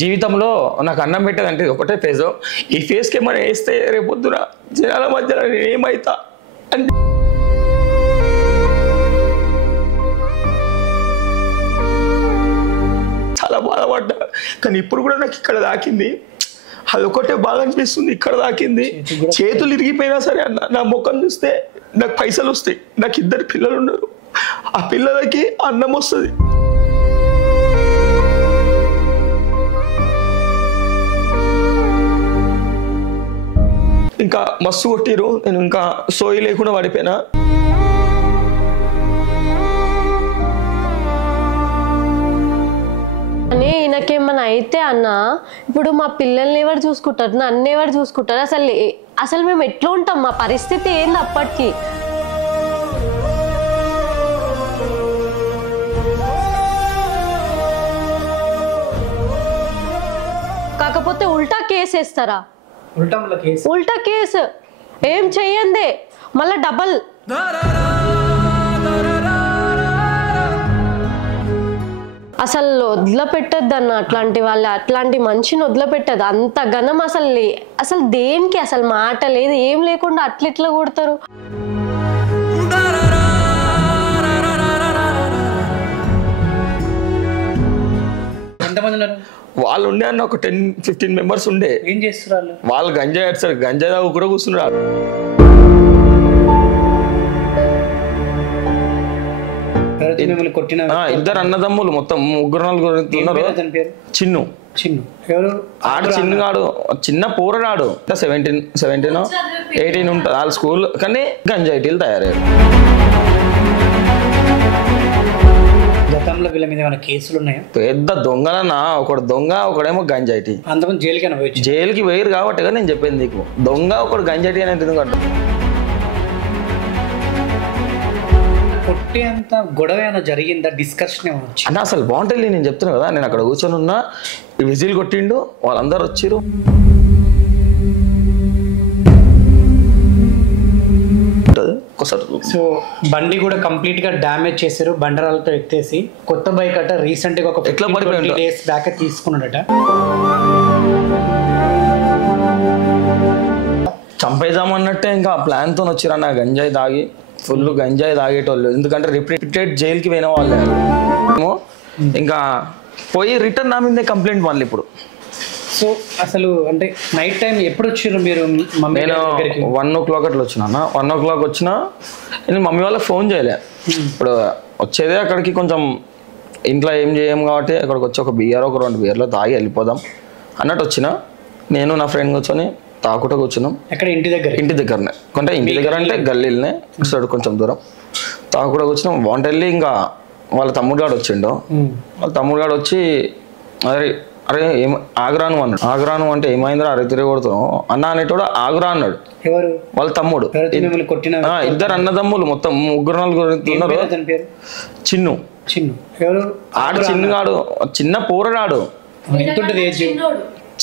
జీవితంలో నాకు అన్నం పెట్టదంటే ఒకటే ఫేజ్. ఈ ఫేజ్కి ఏమైనా వేస్తే రేపొద్దున జనాల మధ్యలో నేను ఏమైతా అంటే చాలా బాధపడ్డా. కానీ ఇప్పుడు కూడా నాకు ఇక్కడ దాకింది, అదొకటే బాగా అనిపిస్తుంది. ఇక్కడ దాకింది, చేతులు ఇరిగిపోయినా సరే అన్న నా ముఖం చూస్తే నాకు పైసలు వస్తాయి. నాకు 2 పిల్లలు ఉన్నారు, ఆ పిల్లలకి అన్నం వస్తుంది. ఇంకా మస్తు కొట్టిరు, నేను ఇంకా సోయి లేకుండా పడిపోయినా. ఈయనకేమన్నా అయితే అన్న, ఇప్పుడు మా పిల్లల్ని ఎవరు చూసుకుంటారు, నన్ను ఎవరు చూసుకుంటారు? అసలు మేము ఎట్లా ఉంటాం? మా పరిస్థితి ఏంది అప్పటికి? కాకపోతే ఉల్టా కేసు వేస్తారా? ఉల్టా కేసు ఏం చెయ్యందే మళ్ళా డబల్. అసలు వదిలిపెట్టద్దు అన్న అట్లాంటి వాళ్ళు, అట్లాంటి మనిషిని వదిలిపెట్టదు. అంత ఘనం అసలు దేనికి అసలు మాట లేదు, ఏం లేకుండా అట్లా కొడతారు. వాళ్ళు ఉండే అన్న ఒక 10-15 మెంబర్స్ ఉండే. ఏం చేస్తున్నారు వాళ్ళు? గంజాయి ఆడతారు, గంజాయి దాగు కూడా కూర్చున్నారు. ఇద్దరు అన్నదమ్ములు, మొత్తం 3-4 ఉన్నారు. చిన్ను ఆడు చిన్నగాడు, చిన్న పూరడాడు, 17-18 ఉంటుంది వాళ్ళ స్కూల్. కానీ గంజాయిటీలు తయారయ్యారు. గతంలో వీళ్ళ మీద ఏమైనా కేసులు ఉన్నాయా? పెద్ద దొంగలన్నా, ఒకడు దొంగ, ఒకడేమో గంజాయిటీ. అంతమంది జైలుకి వేయరు కాబట్టి నేను చెప్పింది నీకు. దొంగ ఒకడు గంజాయిటీ అనేది ఎందుకంటే కొట్టే అంత గొడవ ఏమైనా జరిగిందా? డిస్కషన్ అంటే అసలు బాగుంటుంది. నేను చెప్తున్నా కదా, నేను అక్కడ కూర్చొని ఉన్నా, విజిల్ కొట్టిండు, వాళ్ళందరూ వచ్చిర్రు. సో బండి కూడా కంప్లీట్ గా డ్యామేజ్ చేశారు, బండరాలతో ఎత్తేసి. కొత్త బైక్ అట రీసెంట్ గా ఒక 20 days బ్యాక్ తీసుకున్నాడట. చంపేద్దామన్నట్టే ఇంకా ప్లాన్ తో వచ్చిరా. నా గంజాయి తాగి, ఫుల్ గంజాయి తాగేటోళ్ళు. ఎందుకంటే రిపీటెడ్ జైలుకి పోయిన వాళ్ళే. ఇంకా పోయి రిటర్న్ నా మీదే కంప్లైంట్ మళ్ళీ ఇప్పుడు. సో అసలు అంటే నైట్ టైం ఎప్పుడు వచ్చారు మీరు? నేను 1 o'clock అట్లా వచ్చినా. 1 o'clock వచ్చినా. నేను మమ్మీ వాళ్ళకి ఫోన్ చేయలే. ఇప్పుడు వచ్చేదే అక్కడికి కొంచెం ఇంట్లో ఏం చేయము కాబట్టి అక్కడికి వచ్చి ఒక 2 బియర్లో తాగి వెళ్ళిపోదాం అన్నట్టు వచ్చిన. నేను నా ఫ్రెండ్ కూర్చొని తాగుట కూర్చున్నాం. ఇంటి దగ్గరనే, కొంటే ఇంటి దగ్గర అంటే గల్లీలనే కొంచెం దూరం. తాగుట కూర్చున్నాం. బాగుంటెళ్ళి ఇంకా వాళ్ళ తమ్ముడు గాడు వచ్చిండు. వాళ్ళ తమ్ముడు గాడు వచ్చి అరే ఏం ఆగ్రాను అన్నాడు. ఆగ్రాను అంటే ఏమైందిరా, అరే తిరిగి కొడుతున్నావు అన్న అనేటోడు ఆగ్రా అన్నాడు. వాళ్ళ తమ్ముడు. ఇద్దరు అన్నదమ్ములు, మొత్తం 3-4 ఉన్నారు. చిన్ను ఆడు చిన్నగాడు, చిన్న పూరడాడు,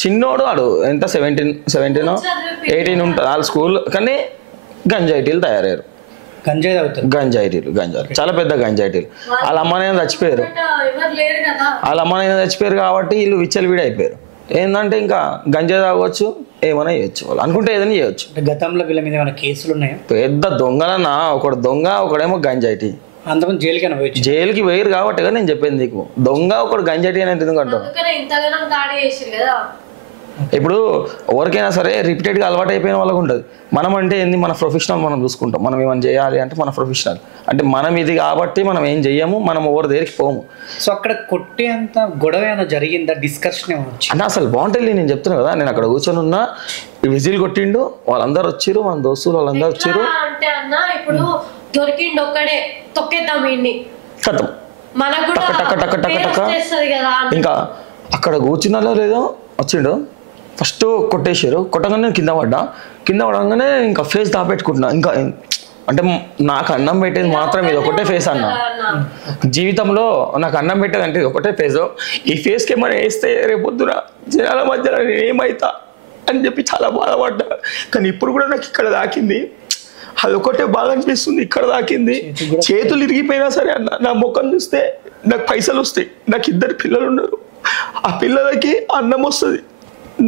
చిన్నోడు. ఆడు ఎంత 17-18 ఉంటుంది వాళ్ళ స్కూల్. కానీ గంజాయిటీలు తయారయ్యారు. గంజాయిటీలు చాలా పెద్ద గంజాయిటీలు. వాళ్ళ అమ్మనైనా చచ్చిపోయారు. కాబట్టి వీళ్ళు విచ్చలవిడి అయిపోయారు. ఏంటంటే ఇంకా గంజాయి తాగొచ్చు, ఏమైనా చేయొచ్చు, వాళ్ళు అనుకుంటే ఏదైనా చేయొచ్చు. గతంలో వీళ్ళ మీద ఏమైనా కేసులు ఉన్నాయా? పెద్ద దొంగలన్నా, ఒకడు దొంగ, ఒకడేమో గంజాయిటీ. అంతమంది జైలుకి వేయరు కాబట్టి నేను చెప్పింది నీకు. దొంగ ఒకడు గంజాయిటీ అనేది ఎందుకంటాను. ఇప్పుడు ఎవరికైనా సరే రిపీటెడ్గా అలవాటు అయిపోయిన వాళ్ళకు ఉంటుంది. మనం అంటే ఏంది, మన ప్రొఫెషనల్ మనం చూసుకుంటాం. మనం ఏమైనా చేయాలి అంటే మన ప్రొఫెషనల్ అంటే మనం ఇది కాబట్టి మనం ఏం చెయ్యము, మనం ఎవరి దగ్గరికి పోము. సో అక్కడ కొట్టే అంత గొడవ ఏమైనా జరిగిందా? డిస్కషన్ అంటే అసలు బాగుంటుంది. నేను చెప్తున్నా కదా, నేను అక్కడ కూర్చొని ఉన్నా, విజిల్ కొట్టిండు, వాళ్ళందరూ వచ్చిర్రు, మన దోస్తులు వాళ్ళందరూ వచ్చిర్రు. ఇంకా అక్కడ కూర్చున్నాలో లేదో వచ్చిండు. ఫస్ట్ కొట్టేసారు. కొట్టగానే కింద పడగానే ఇంకా ఫేస్ దాపెట్టుకుంటున్నా. ఇంకా అంటే నాకు అన్నం పెట్టేది మాత్రం ఇది ఒకటే ఫేస్ అన్న. జీవితంలో నాకు అన్నం పెట్టేదంటే ఇది ఒకటే ఫేజ్. ఈ ఫేజ్కి ఏమైనా వేస్తే రేపొద్దున జనాల మధ్యలో నేను ఏమైతా అని చెప్పి చాలా బాధపడ్డా. కానీ ఇప్పుడు కూడా నాకు ఇక్కడ దాకింది, అదొకటే బాగా అనిపిస్తుంది. ఇక్కడ దాకింది, చేతులు ఇరిగిపోయినా సరే అన్న నా ముఖం చూస్తే నాకు పైసలు వస్తాయి. నాకు 2 పిల్లలు ఉన్నారు, ఆ పిల్లలకి అన్నం వస్తుంది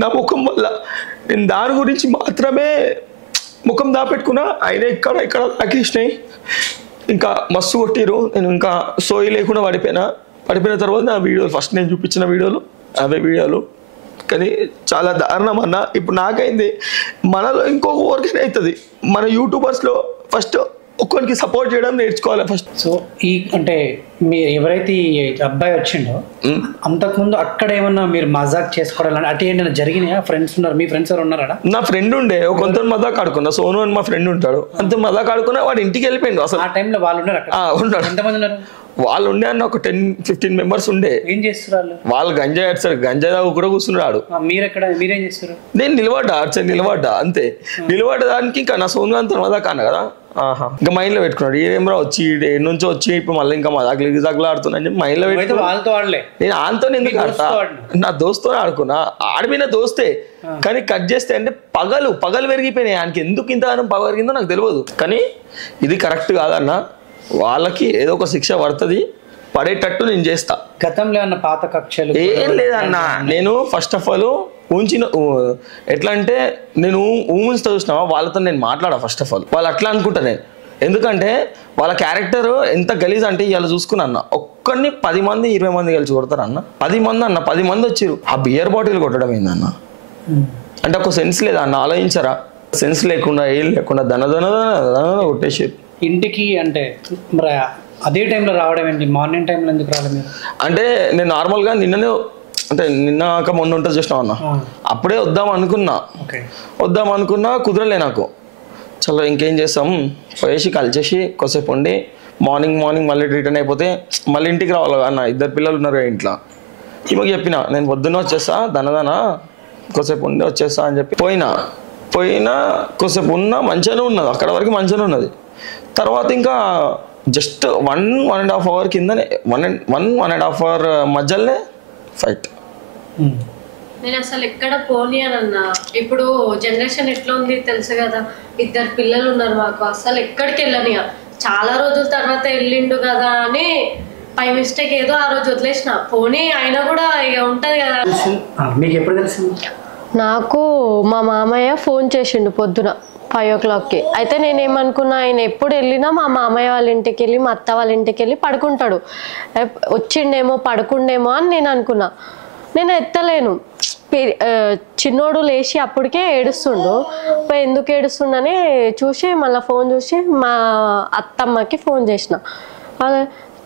నా ముఖం వల్ల. నేను దాని గురించి మాత్రమే ముఖం దాపెట్టుకున్నా. ఆయన ఇక్కడ తాకేసినాయి, ఇంకా మస్తు కొట్టిరు. నేను ఇంకా సోయి లేకుండా పడిపోయిన తర్వాత నా వీడియోలు ఫస్ట్ నేను చూపించిన వీడియోలు అవే వీడియోలు. కానీ చాలా దారుణం అన్న. ఇప్పుడు నాకైంది, మనలో ఇంకొక ఊరికైనా అవుతుంది. మన యూట్యూబర్స్లో ఫస్ట్ ఒక్కరికి సపోర్ట్ చేయడం నేర్చుకోవాలి ఫస్ట్. సో ఈ అంటే మీరు ఎవరైతే ఈ అబ్బాయి వచ్చిండో అంతకుముందు అక్కడ ఏమన్నా మీరు మజాక్ చేసుకోవడం అటు ఏంటన్నా జరిగినాయా? ఫ్రెండ్స్ ఉన్నారు, మీ ఫ్రెండ్స్ ఎవరు ఉన్నారా? నా ఫ్రెండ్ ఉండే, కొంత మజాక్ ఆడుకున్నా. సోను అని మా ఫ్రెండ్ ఉంటాడు, అంత మజాక్ ఆడుకున్నా. వాడు ఇంటికి వెళ్ళిపోయిండు. అసలు ఆ టైంలో వాళ్ళు ఉన్నారు అక్కడ? ఉంటాడు. ఎంతమంది ఉన్నారు వాళ్ళు ఉండే అన్న ఒక 10-15 మెంబర్స్ ఉండే. ఏం చేస్తారు వాళ్ళు గంజాయి ఆడతారు, గంజాయి దాకా కూడా కూర్చున్నాడు. మీరేం చేస్తారు? నేను నిలబడ్డా అంతే. నిలబడ్డదానికి ఇంకా నా సోను అంత మజాక్ అన్న కదా, ఇంకా మైండ్ లో పెట్టుకున్నాడు. ఏమరా వచ్చి ఏ నుంచో వచ్చి ఇప్పుడు మళ్ళీ ఇంకా మజాకులు గిజాకులు ఆడుతున్నా అని చెప్పి మైండ్ లో పెట్టుకున్నా. వాళ్ళతో ఆడలే, నేను ఆంతో ఎందుకు ఆడతా, నా దోస్తో ఆడుకున్నా. ఆడిపోయిన దోస్తే, కానీ కట్ చేస్తే అంటే పగలు పెరిగిపోయినాయి. ఆయనకి ఎందుకు ఇంత పగ పెరిగిందో నాకు తెలియదు. కానీ ఇది కరెక్ట్ కాదన్న, వాళ్ళకి ఏదో ఒక శిక్ష పడుతుంది, పడేటట్టు నేను చేస్తా. గతంలో అన్న పాత కక్షలు ఏం లేదన్న. నేను ఫస్ట్ ఆఫ్ ఆల్ ఎట్లా అంటే నేను ఊమెన్స్తో చూసినా వాళ్ళతో నేను మాట్లాడా. ఫస్ట్ ఆఫ్ ఆల్ వాళ్ళు అట్లా అనుకుంటా నేను, ఎందుకంటే వాళ్ళ క్యారెక్టర్ ఎంత గలీజ్ అంటే ఇవాళ చూసుకున్నా అన్న, ఒక్కడిని 10 మంది 20 మంది కలిసి కొడతారు అన్న. 10 మంది అన్న, 10 మంది వచ్చిరు. ఆ బియర్ బాటిల్ కొట్టడం ఏందన్న, అంటే ఒక సెన్స్ లేదా అన్న? ఆలోచించరా? సెన్స్ లేకుండా ఏం లేకుండా దన కొట్టేసారు ఇంటికి. అంటే మరి అదే టైంలో రావడం ఏంటి? మార్నింగ్ టైంలో ఎందుకు రావడం మీరు? అంటే నేను నార్మల్గా నిన్నక మొన్న ఉంటుంది చూసినావు అన్న, అప్పుడే వద్దాం అనుకున్నా కుదరలే నాకు. చలో ఇంకేం చేస్తాం, పోయేసి కలిసేసి కొద్దిసేపు ఉండి మార్నింగ్ మళ్ళీ రిటర్న్ అయిపోతే మళ్ళీ ఇంటికి రావాలి అన్న. 2 పిల్లలు ఉన్నారు ఇంట్లో. ఈమెకి చెప్పిన నేను పొద్దున్న వచ్చేస్తా, కొద్దిసేపు ఉండి వచ్చేస్తా అని చెప్పి పోయినా కొద్దిసేపు ఉన్నా, మంచిగానే ఉన్నది అక్కడ వరకు, మంచిగానే ఉన్నది. తర్వాత ఇంకా జస్ట్ 1.5 అవర్ కిందనే 1.5 అవర్ మధ్యలోనే ఫైట్. నేను అసలు ఎక్కడ పోనీ అన్నా. ఇప్పుడు జనరేషన్ ఎట్లా ఉంది తెలుసు కదా, 2 పిల్లలు ఉన్నారు మాకు. అసలు ఎక్కడికి వెళ్ళని, చాలా రోజుల తర్వాత వెళ్ళిండు కదా అని పై మిస్టేక్ ఏదో ఆ రోజు వదిలేసిన. పోనీ అయినా కూడా ఇక ఉంటది కదా. మీకు ఎప్పుడు తెలిసింది? నాకు మా మామయ్య ఫోన్ చేసిండు పొద్దున 5 o'clockకి. అయితే నేనేమనుకున్నా, ఆయన ఎప్పుడు వెళ్ళినా మా మామయ్య వాళ్ళ ఇంటికి వెళ్ళి మా అత్త వాళ్ళ ఇంటికి వెళ్ళి పడుకుంటాడు, వచ్చిండేమో పడుకుండేమో అని నేను అనుకున్నా. నేను ఎత్తలేను. చిన్నోడు లేచి అప్పటికే ఏడుస్తుండు. ఎందుకు ఏడుస్తుండని చూసి మళ్ళీ ఫోన్ చూసి మా అత్తమ్మకి ఫోన్ చేసిన.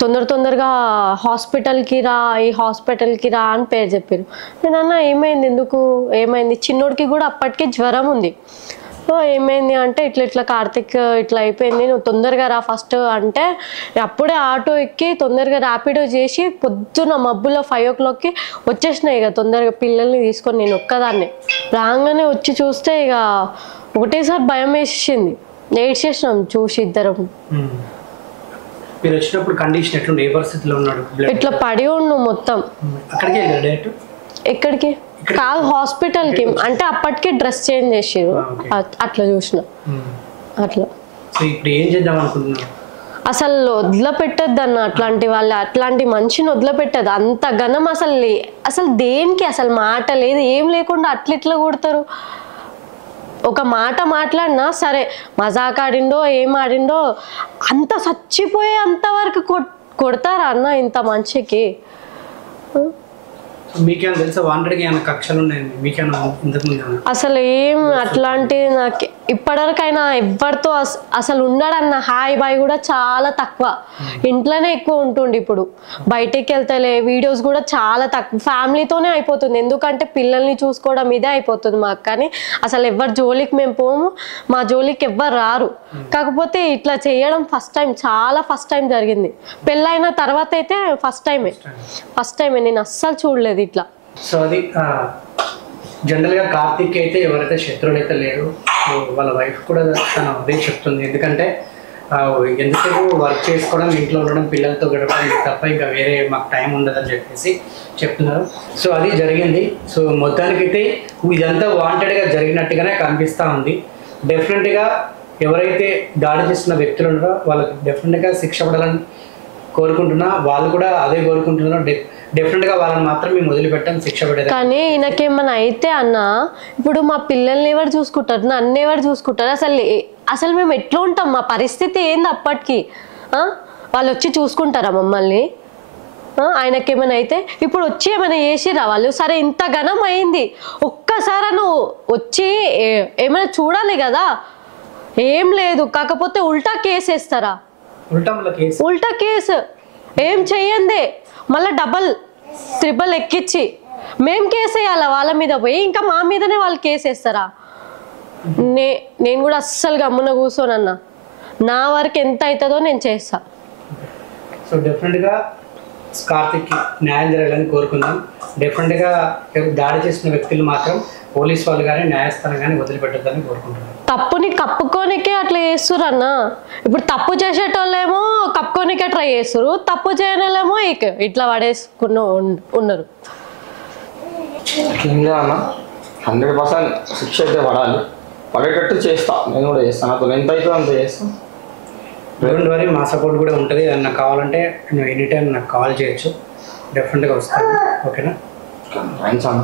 తొందరగా హాస్పిటల్కి రా అని పేరు చెప్పారు. నేను అన్న ఏమైంది? చిన్నోడికి కూడా అప్పటికే జ్వరం ఉంది. ఏమైంది అంటే ఇట్లా కార్తిక్ ఇట్లా అయిపోయింది, నువ్వు తొందరగా రా ఫస్ట్ అంటే, అప్పుడే ఆటో ఎక్కి తొందరగా ర్యాపిడో చేసి పొద్దున మబ్బులో 5 o'clockకి వచ్చేసినాయి. ఇక తొందరగా పిల్లల్ని తీసుకొని నేను ఒక్కదాన్ని రాగానే వచ్చి చూస్తే ఇక ఒకటేసారి భయం వేసేసింది. ఏడ్చేసినాం చూసి ఇద్దరం. మీరు వచ్చినప్పుడు కండిషన్ ఎట్లుండే? ఏ పరిస్థితిలో ఉన్నాడు? ఇట్లా పడి ఉండు మొత్తం. ఎక్కడికి కాదు, హాస్పిటల్కి. అంటే అప్పటికే డ్రెస్ చేంజ్ చేసారు, అట్లా చూసిన. అట్లా ఏం చేద్దాం అనుకుంటున్నా? అసలు వదిలిపెట్టద్దు అన్న, అట్లాంటి మనిషిని వదిలిపెట్టదు. అంత ఘనం అసలు దేనికి అసలు మాట లేదు, ఏం లేకుండా అట్లా కొడతారు. ఒక మాట మాట్లాడినా సరే, మజాక్ ఆడిండో ఏం ఆడిండో అంత చచ్చిపోయే అంతవరకు కొడతారా అన్న ఇంత మనిషికి? మీకేమైనా తెలుసా వాంటెడ్గా ఏమైనా కక్షలు ఉన్నాయండి? మీకేమైనా ఇంతకుముందు అసలు ఏం అట్లాంటి నాకు ఇప్పటివరకైనా ఎవరితో అసలు ఉన్నాడన్న హాయ్ బాయ్ కూడా చాలా తక్కువ. ఇంట్లోనే ఎక్కువ ఉంటుండే. ఇప్పుడు బయటికి వెళ్తలే, వీడియోస్ కూడా చాలా తక్కువ. ఫ్యామిలీతోనే అయిపోతుంది, ఎందుకంటే పిల్లల్ని చూసుకోవడం ఇదే అయిపోతుంది మాకు. కానీ అసలు ఎవరి జోలికి మేము పోము, మా జోలికి ఎవ్వరు రారు. కాకపోతే ఇట్లా చేయడం ఫస్ట్ టైం జరిగింది. పెళ్ళైన తర్వాత అయితే ఫస్ట్ టైమే నేను అస్సలు చూడలేదు ఇట్లా. సో అది జనరల్గా కార్తిక్ అయితే ఎవరైతే శత్రువులు అయితే లేరు, వాళ్ళ వైఫ్ కూడా తను అదే చెప్తుంది. ఎందుకంటే ఎంతసేపు వర్క్ చేసుకోవడం, ఇంట్లో ఉండడం, పిల్లలతో గడపడం తప్ప ఇంకా వేరే మాకు టైం ఉండదని చెప్పేసి చెప్తున్నారు. సో అది జరిగింది. సో మొత్తానికైతే ఇదంతా వాంటెడ్గా జరిగినట్టుగానే కనిపిస్తూ ఉంది. డెఫినెట్గా ఎవరైతే దాడి చేస్తున్న వ్యక్తులు ఉన్నారో వాళ్ళకి డెఫినెట్గా శిక్ష పడాలని కోరుకుంటున్నా, వాళ్ళు కూడా అదే కోరుకుంటున్నారు. డెఫినెట్గా వాళ్ళని మాత్రం మేము వదిలిపెట్టాం, శిక్ష పడేది. కానీ ఈయనకేమన్నా అయితే అన్న, ఇప్పుడు మా పిల్లల్ని ఎవరు చూసుకుంటారు, నన్ను ఎవరు చూసుకుంటారు? అసలు మేము ఎట్లా ఉంటాం? మా పరిస్థితి ఏంది అప్పటికి? వాళ్ళు వచ్చి చూసుకుంటారా మమ్మల్ని? ఆయనకేమైనా అయితే ఇప్పుడు వచ్చి ఏమైనా చేసిరా వాళ్ళు? సరే ఇంత ఘనం అయింది, ఒక్కసారి నువ్వు వచ్చి ఏమైనా చూడాలి కదా. ఏం లేదు, కాకపోతే ఉల్టా కేసు వేస్తారా? ఉల్టా కేసు ఏం చెయ్యందే మళ్ళీ డబల్ ట్రిపుల్ ఎక్కిచ్చి మేం కేసు వేయాలా వాళ్ళ మీద పోయి, ఇంకా మా మీదనే వాళ్ళు కేసు వేస్తారా? నేను కూడా అస్సలు గమ్మున కూర్చోనన్నా, నా వరకు ఎంత అవుతుందో నేను చేస్తా. సో డెఫినెట్గా కార్తిక్కి న్యాయం జరగాలని కోరుకుందాం. డెఫినెట్గా దాడి చేసిన వ్యక్తులు మాత్రం పోలీస్ వాళ్ళు కానీ న్యాయస్థానం కానీ వదిలిపెట్టద్దని కోరుకుంటున్నాను. తప్పుని కప్పుకోనికే అట్లా చేస్తురు అన్న. ఇప్పుడు తప్పు చేసేటోళ్ళేమో కప్పుకోనికే ట్రై చేస్తారు, తప్పు చేయనోళ్ళేమో ఇట్లా పడేసుకున్న ఉన్నారు. అన్న 100% శిక్ష అయితే పడాలి, పడేటట్టు చేస్తా. నేను కూడా చేస్తాను, నాకు ఎంత అవుతుందో అంత చేస్తాను. డోంట్ వరీ, మా సపోర్ట్ కూడా ఉంటుంది. నాకు కావాలంటే నువ్వు ఎనీ టైం నాకు కాల్ చేయొచ్చు, డెఫినెట్గా వస్తాను. ఓకేనా? థ్యాంక్స్ అన్న.